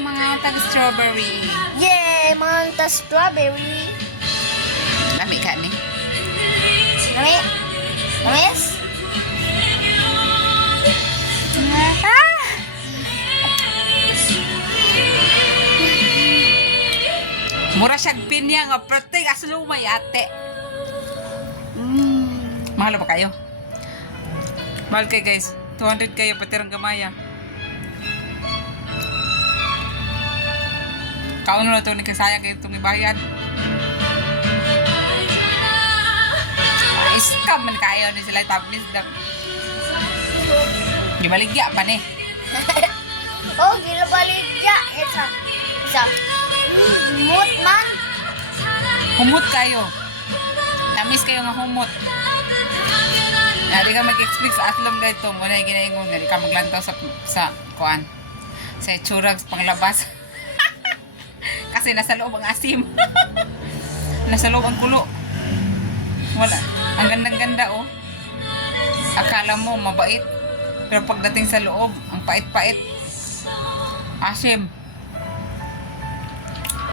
mga tag-strawberry. Yay! Manta strawberry. Lami ka ni. Nami? Namis? Ah! Mura siyang pinya nga, pratay aslo may ate. Mahal ba kayo? Mahal kayo guys. 200 kayo, patirang gamaya. Kauno na ito, nagkasayang kayo itong ibayan. Scam man kayo ni sila tablis daw. Di baligya pa ni. Oh, gila baligya. Isa. Mut man. Humot kayo. Tamis kayo nga humot. Di ka mag-expect sa atlom na ito. Muna yung ginaingon nga. Di ka maglantaw sa kuan. Sa itsurag sa panglabas. Kasi nasa loob ang asim. Nasa loob ang kulo. Wala. Ang gandang-ganda oh. Akala mo mabait. Pero pagdating sa loob, ang pait-pait. Asim.